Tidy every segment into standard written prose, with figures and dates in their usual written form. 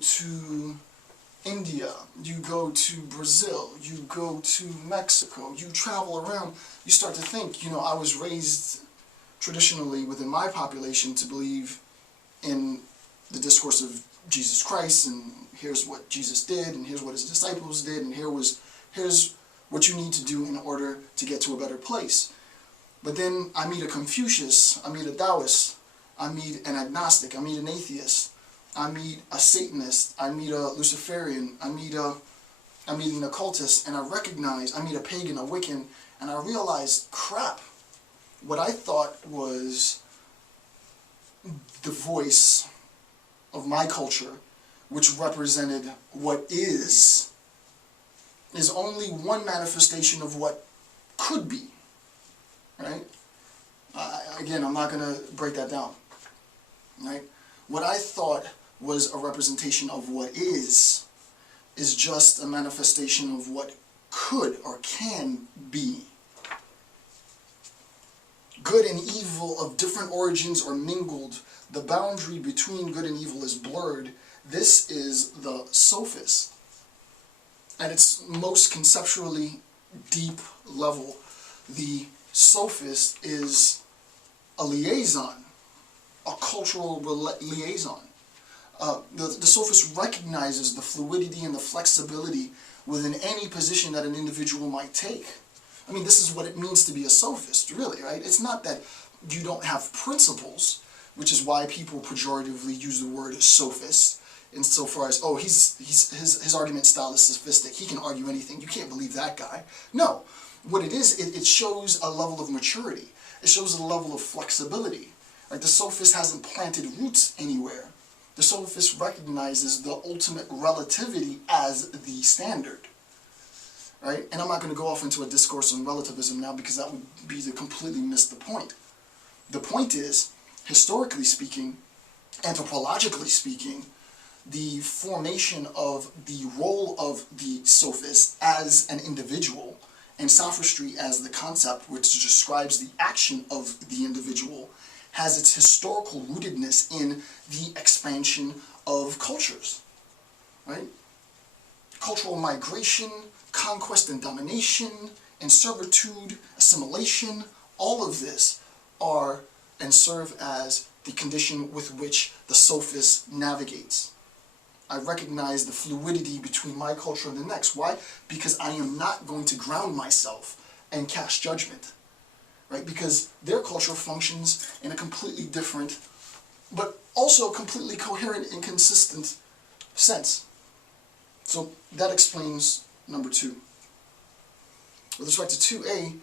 to India, you go to Brazil, you go to Mexico, you travel around, you start to think, you know, I was raised traditionally within my population to believe in the discourse of Jesus Christ, and here's what Jesus did, and here's what his disciples did, and here's what you need to do in order to get to a better place. But then I meet a Confucius, I meet a Taoist, I meet an agnostic, I meet an atheist, I meet a Satanist, I meet a Luciferian, I meet an occultist, and I meet a pagan, a Wiccan, and I realize, crap, what I thought was the voice of my culture, which represented what is only one manifestation of what could be, right? Again, I'm not going to break that down, right? What I thought was a representation of what is just a manifestation of what could or can be. Good and evil of different origins are mingled. The boundary between good and evil is blurred. This is the sophist. At its most conceptually deep level, the sophist is a liaison, a cultural liaison. The sophist recognizes the fluidity and the flexibility within any position that an individual might take. I mean, this is what it means to be a sophist, really, right? It's not that you don't have principles, which is why people pejoratively use the word sophist, insofar as, oh, his argument style is sophistic, he can argue anything, you can't believe that guy. No, what it is, it shows a level of maturity. It shows a level of flexibility. Like, the sophist hasn't planted roots anywhere. The sophist recognizes the ultimate relativity as the standard. Right? And I'm not going to go off into a discourse on relativism now, because that would be to completely miss the point. The point is, historically speaking, anthropologically speaking, the formation of the role of the sophist as an individual, and sophistry as the concept which describes the action of the individual, has its historical rootedness in the expansion of cultures. Right? Cultural migration, conquest and domination, and servitude, assimilation, all of this are and serve as the condition with which the sophist navigates. I recognize the fluidity between my culture and the next. Why? Because I am not going to ground myself and cast judgment. Right? Because their culture functions in a completely different, but also completely coherent and consistent sense. So that explains number 2. With respect to 2a,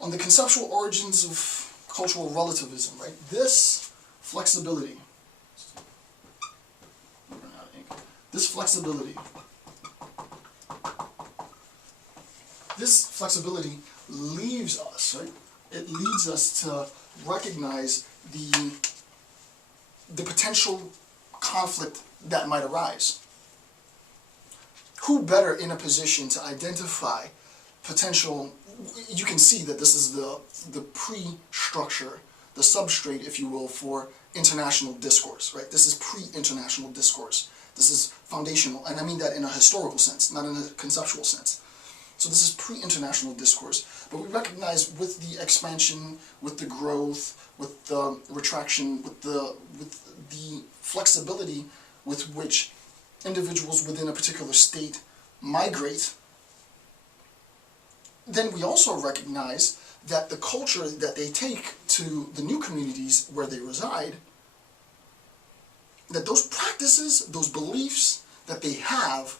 on the conceptual origins of cultural relativism, right? This flexibility, this flexibility leaves us, right? It leads us to recognize the potential conflict that might arise. Who better in a position to identify potential? You can see that this is the pre-structure, the substrate, if you will, for international discourse, right? This is pre-international discourse. This is foundational, and I mean that in a historical sense, not in a conceptual sense. So this is pre-international discourse, but we recognize with the expansion, with the growth, with the retraction, with the flexibility with which individuals within a particular state migrate, then we also recognize that the culture that they take to the new communities where they reside, that those practices, those beliefs that they have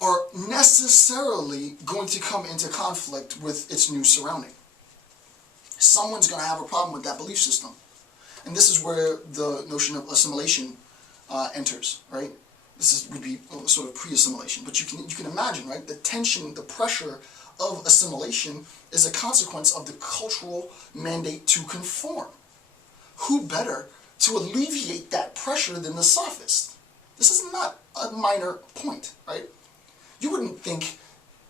are necessarily going to come into conflict with its new surrounding. Someone's going to have a problem with that belief system. And this is where the notion of assimilation enters, right? This would be sort of pre-assimilation. But you can imagine, right? The tension, the pressure of assimilation is a consequence of the cultural mandate to conform. Who better to alleviate that pressure than the sophist? This is not a minor point, right? You wouldn't think,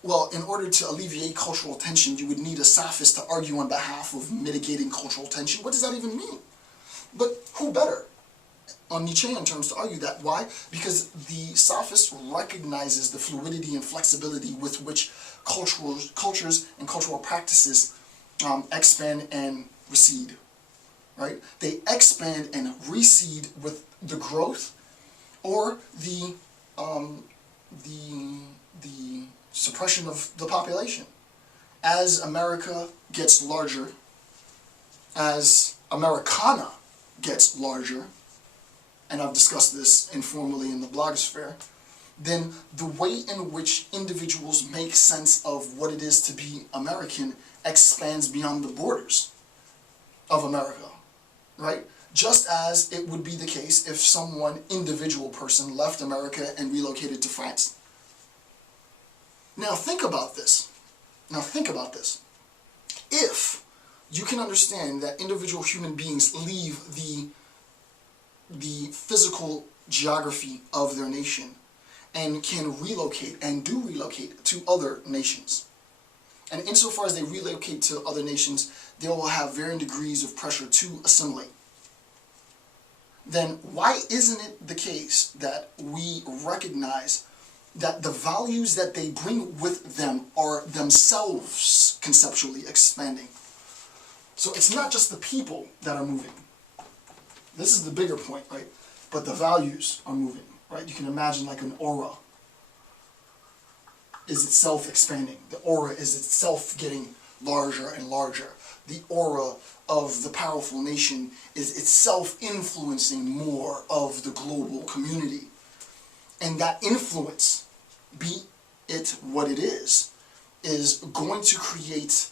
well, in order to alleviate cultural tension, you would need a sophist to argue on behalf of mitigating cultural tension. What does that even mean? But who better? on Nietzschean terms to argue that. Why? Because the sophist recognizes the fluidity and flexibility with which cultures and cultural practices expand and recede. Right? They expand and recede with the growth or the suppression of the population. As America gets larger, as Americana gets larger, and I've discussed this informally in the blogosphere, then the way in which individuals make sense of what it is to be American expands beyond the borders of America, right? Just as it would be the case if someone, individual person, left America and relocated to France. Now think about this. If you can understand that individual human beings leave the physical geography of their nation and can relocate and do relocate to other nations, and insofar as they relocate to other nations, they will have varying degrees of pressure to assimilate, then why isn't it the case that we recognize that the values that they bring with them are themselves conceptually expanding? So it's not just the people that are moving. This is the bigger point, right? But the values are moving, right? You can imagine like an aura is itself expanding. The aura is itself getting larger and larger. The aura of the powerful nation is itself influencing more of the global community. And that influence, be it what it is going to create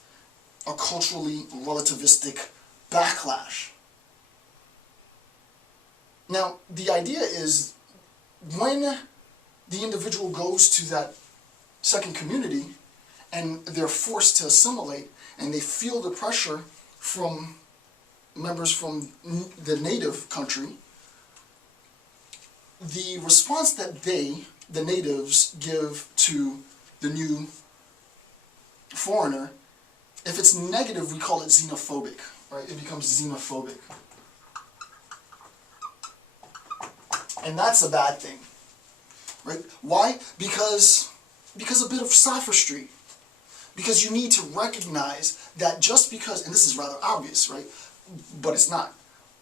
a culturally relativistic backlash. Now, the idea is when the individual goes to that second community and they're forced to assimilate and they feel the pressure from members from the native country, the response that the natives, give to the new foreigner, if it's negative, we call it xenophobic, right? It becomes xenophobic. And that's a bad thing, right? Why? Because a bit of sophistry. Because you need to recognize that just because, and this is rather obvious, right? But it's not.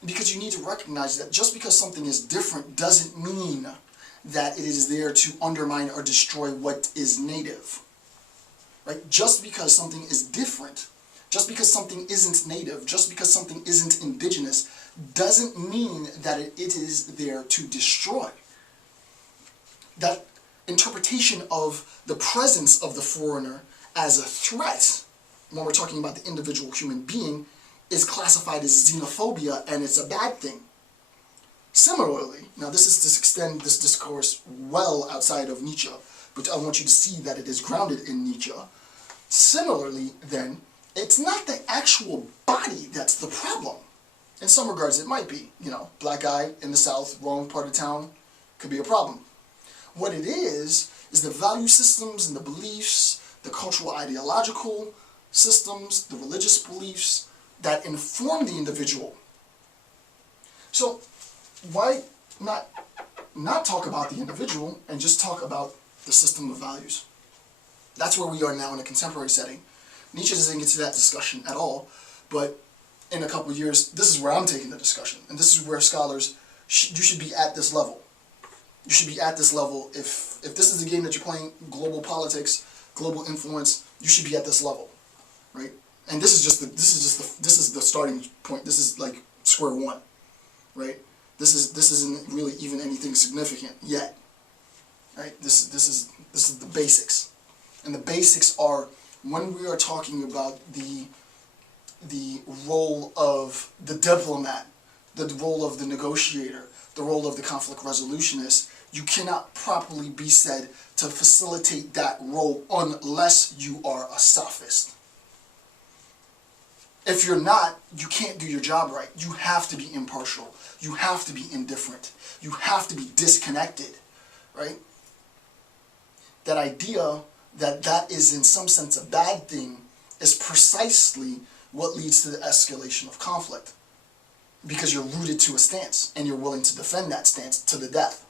Because you need to recognize that just because something is different doesn't mean that it is there to undermine or destroy what is native. Right? Just because something is different, just because something isn't native, just because something isn't indigenous, doesn't mean that it is there to destroy. That interpretation of the presence of the foreigner as a threat, when we're talking about the individual human being, is classified as xenophobia, and it's a bad thing. Similarly, now this is to extend this discourse well outside of Nietzsche, but I want you to see that it is grounded in Nietzsche. Similarly, then, it's not the actual body that's the problem. In some regards, it might be. You know, black guy in the South, wrong part of town, could be a problem. What it is the value systems and the beliefs, the cultural ideological systems, the religious beliefs that inform the individual. So, why not talk about the individual and just talk about the system of values? That's where we are now in a contemporary setting. Nietzsche doesn't get to that discussion at all, but in a couple of years, this is where I'm taking the discussion, and this is where scholars, you should be at this level. You should be at this level. If this is the game that you're playing, global politics, global influence, you should be at this level, right? And this is the starting point. This is like square one, right? This isn't really even anything significant yet, right? This is the basics, and the basics are when we are talking about the role of the diplomat, the role of the negotiator, the role of the conflict resolutionist. You cannot properly be said to facilitate that role unless you are a sophist. If you're not, you can't do your job right. You have to be impartial. You have to be indifferent. You have to be disconnected, right? That idea that that is in some sense a bad thing is precisely what leads to the escalation of conflict. because you're rooted to a stance and you're willing to defend that stance to the death.